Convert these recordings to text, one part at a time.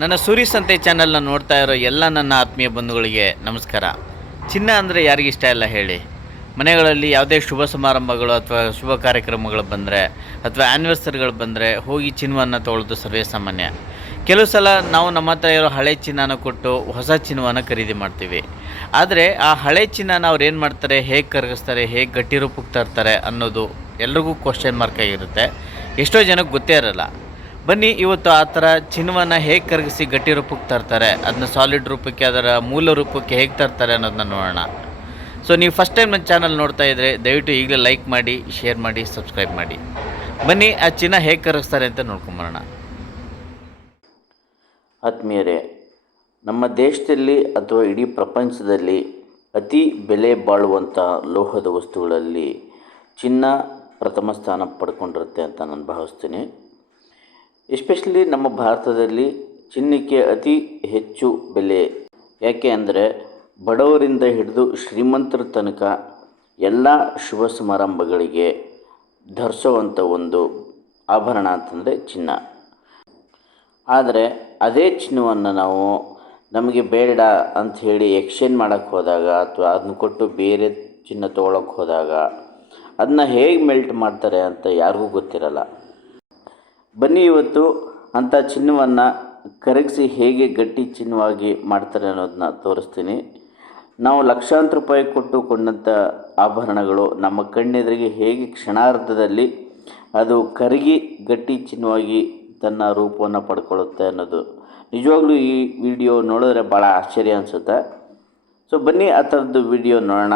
ನನ್ನ ಸೂರಿ ಸಂತೆ ಚಾನಲ್ನ ನೋಡ್ತಾ ಇರೋ ಎಲ್ಲ ನನ್ನ ಆತ್ಮೀಯ ಬಂಧುಗಳಿಗೆ ನಮಸ್ಕಾರ. ಚಿನ್ನ ಅಂದರೆ ಯಾರಿಗಿಷ್ಟ ಇಲ್ಲ ಹೇಳಿ. ಮನೆಗಳಲ್ಲಿ ಯಾವುದೇ ಶುಭ ಸಮಾರಂಭಗಳು ಅಥವಾ ಶುಭ ಕಾರ್ಯಕ್ರಮಗಳು ಬಂದರೆ ಅಥವಾ ಆ್ಯನಿವರ್ಸರಿಗಳು ಬಂದರೆ ಹೋಗಿ ಚಿನ್ನವನ್ನು ತೊಗೊಳ್ಳೋದು ಸರ್ವೇ ಸಾಮಾನ್ಯ. ಕೆಲವು ಸಲ ನಾವು ನಮ್ಮ ಹತ್ರ ಇರೋ ಹಳೆ ಚಿನ್ನನ ಕೊಟ್ಟು ಹೊಸ ಚಿನ್ನವನ್ನು ಖರೀದಿ ಮಾಡ್ತೀವಿ. ಆದರೆ ಆ ಹಳೆ ಚಿನ್ನನ ಅವ್ರು ಏನು ಮಾಡ್ತಾರೆ, ಹೇಗೆ ಕರಗಿಸ್ತಾರೆ, ಹೇಗೆ ಗಟ್ಟಿ ರೂಪಕ್ಕೆ ತರ್ತಾರೆ ಅನ್ನೋದು ಎಲ್ರಿಗೂ ಕ್ವಶನ್ ಮಾರ್ಕ್ ಆಗಿರುತ್ತೆ. ಎಷ್ಟೋ ಜನಕ್ಕೆ ಗೊತ್ತೇ ಇರಲ್ಲ. ಬನ್ನಿ ಇವತ್ತು ಆ ಥರ ಚಿನ್ನವನ್ನು ಹೇಗೆ ಕರಗಿಸಿ ಗಟ್ಟಿ ರೂಪಕ್ಕೆ ತರ್ತಾರೆ, ಅದನ್ನ ಸಾಲಿಡ್ ರೂಪಕ್ಕೆ, ಅದರ ಮೂಲ ರೂಪಕ್ಕೆ ಹೇಗೆ ತರ್ತಾರೆ ಅನ್ನೋದನ್ನ ನೋಡೋಣ. ಸೊ ನೀವು ಫಸ್ಟ್ ಟೈಮ್ ನನ್ನ ಚಾನಲ್ ನೋಡ್ತಾ ಇದ್ದರೆ ದಯವಿಟ್ಟು ಈಗಲೇ ಲೈಕ್ ಮಾಡಿ, ಶೇರ್ ಮಾಡಿ, ಸಬ್ಸ್ಕ್ರೈಬ್ ಮಾಡಿ. ಬನ್ನಿ ಆ ಚಿನ್ನ ಹೇಗೆ ಕರಗಿಸ್ತಾರೆ ಅಂತ ನೋಡ್ಕೊಂಬರೋಣ. ಆತ್ಮೀಯರೇ, ನಮ್ಮ ದೇಶದಲ್ಲಿ ಅಥವಾ ಇಡೀ ಪ್ರಪಂಚದಲ್ಲಿ ಅತಿ ಬೆಲೆ ಬಾಳುವಂಥ ಲೋಹದ ವಸ್ತುಗಳಲ್ಲಿ ಚಿನ್ನ ಪ್ರಥಮ ಸ್ಥಾನ ಪಡ್ಕೊಂಡಿರುತ್ತೆ ಅಂತ ನಾನು ಭಾವಿಸ್ತೀನಿ. ಎಸ್ಪೆಷಲಿ ನಮ್ಮ ಭಾರತದಲ್ಲಿ ಚಿನ್ನಕ್ಕೆ ಅತಿ ಹೆಚ್ಚು ಬೆಲೆ. ಯಾಕೆ ಅಂದರೆ ಬಡವರಿಂದ ಹಿಡಿದು ಶ್ರೀಮಂತರ ತನಕ ಎಲ್ಲ ಶುಭ ಸಮಾರಂಭಗಳಿಗೆ ಧರಿಸೋವಂಥ ಒಂದು ಆಭರಣ ಅಂತಂದರೆ ಚಿನ್ನ. ಆದರೆ ಅದೇ ಚಿನ್ನವನ್ನು ನಾವು ನಮಗೆ ಬೇಡ ಅಂಥೇಳಿ ಎಕ್ಸ್ಚೇಂಜ್ ಮಾಡೋಕ್ಕೆ ಹೋದಾಗ ಅಥವಾ ಅದನ್ನ ಕೊಟ್ಟು ಬೇರೆ ಚಿನ್ನ ತೊಗೊಳಕ್ಕೆ ಹೋದಾಗ ಅದನ್ನ ಹೇಗೆ ಮೆಲ್ಟ್ ಮಾಡ್ತಾರೆ ಅಂತ ಯಾರಿಗೂ ಗೊತ್ತಿರಲ್ಲ. ಬನ್ನಿ ಇವತ್ತು ಅಂಥ ಚಿನ್ನವನ್ನು ಕರಗಿಸಿ ಹೇಗೆ ಗಟ್ಟಿ ಚಿನ್ನವಾಗಿ ಮಾಡ್ತಾರೆ ಅನ್ನೋದನ್ನ ತೋರಿಸ್ತೀನಿ. ನಾವು ಲಕ್ಷಾಂತರ ರೂಪಾಯಿ ಕೊಟ್ಟು ಕೊಂಡಂಥ ಆಭರಣಗಳು ನಮ್ಮ ಕಣ್ಣೆದುರಿಗೆ ಹೇಗೆ ಕ್ಷಣಾರ್ಧದಲ್ಲಿ ಅದು ಕರಗಿ ಗಟ್ಟಿ ಚಿನ್ನವಾಗಿ ತನ್ನ ರೂಪವನ್ನು ಪಡ್ಕೊಳ್ಳುತ್ತೆ ಅನ್ನೋದು ನಿಜವಾಗ್ಲೂ ಈ ವಿಡಿಯೋ ನೋಡಿದ್ರೆ ಭಾಳ ಆಶ್ಚರ್ಯ ಅನಿಸುತ್ತೆ. ಸೊ ಬನ್ನಿ ಆ ಥರದ್ದು ವಿಡಿಯೋ ನೋಡೋಣ.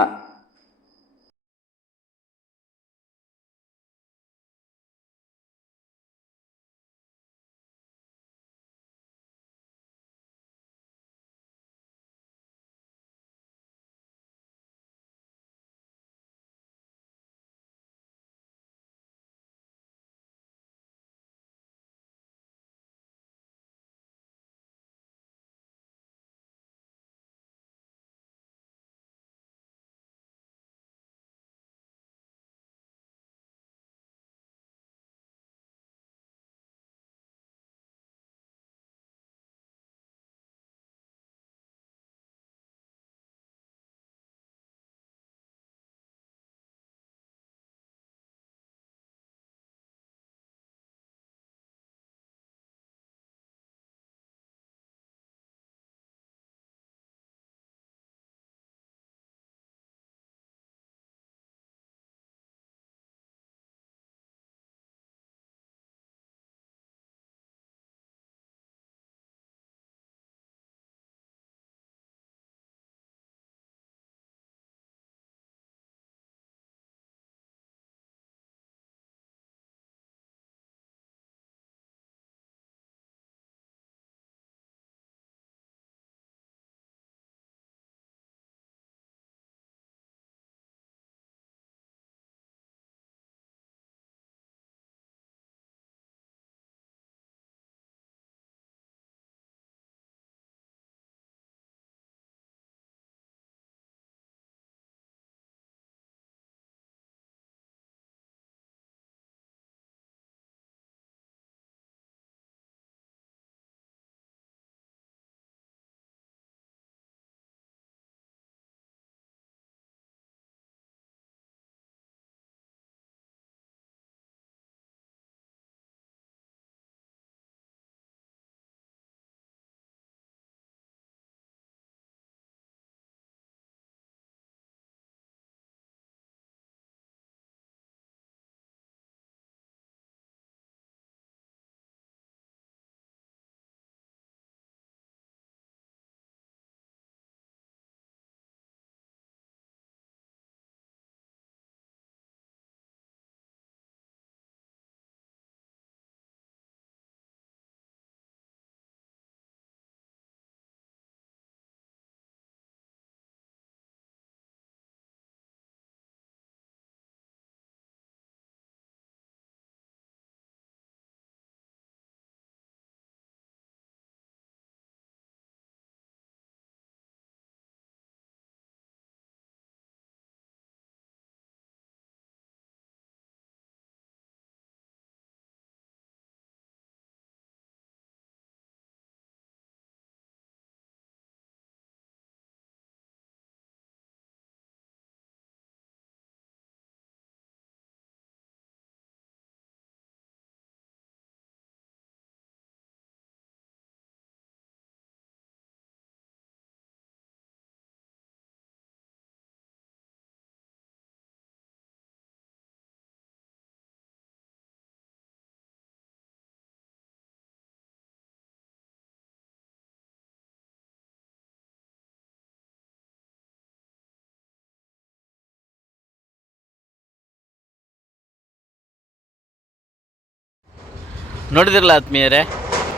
ನೋಡಿದ್ರಲ್ಲ ಆತ್ಮೀಯರೇ,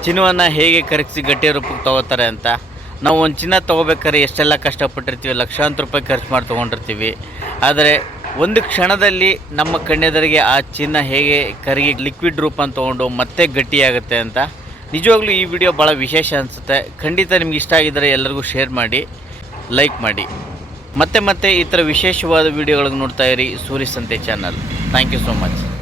ಚಿನ್ನವನ್ನು ಹೇಗೆ ಕರಗಿಸಿ ಗಟ್ಟಿಯ ರೂಪಕ್ಕೆ ತೊಗೋತಾರೆ ಅಂತ. ನಾವು ಒಂದು ಚಿನ್ನ ತೊಗೋಬೇಕಾದ್ರೆ ಎಷ್ಟೆಲ್ಲ ಕಷ್ಟಪಟ್ಟಿರ್ತೀವಿ, ಲಕ್ಷಾಂತರ ರೂಪಾಯಿ ಖರ್ಚು ಮಾಡಿ ತೊಗೊಂಡಿರ್ತೀವಿ. ಆದರೆ ಒಂದು ಕ್ಷಣದಲ್ಲಿ ನಮ್ಮ ಕಣ್ಣೆದುರಿಗೆ ಆ ಚಿನ್ನ ಹೇಗೆ ಕರಗಿ ಲಿಕ್ವಿಡ್ ರೂಪನ ತೊಗೊಂಡು ಮತ್ತೆ ಗಟ್ಟಿಯಾಗುತ್ತೆ ಅಂತ. ನಿಜವಾಗ್ಲೂ ಈ ವಿಡಿಯೋ ಭಾಳ ವಿಶೇಷ ಅನಿಸುತ್ತೆ. ಖಂಡಿತ ನಿಮ್ಗೆ ಇಷ್ಟ ಆಗಿದ್ದರೆ ಎಲ್ಲರಿಗೂ ಶೇರ್ ಮಾಡಿ, ಲೈಕ್ ಮಾಡಿ. ಮತ್ತೆ ಈ ಥರ ವಿಶೇಷವಾದ ವಿಡಿಯೋಗಳಿಗೆ ನೋಡ್ತಾ ಇರಿ Surya Sante channel. Thank you so much.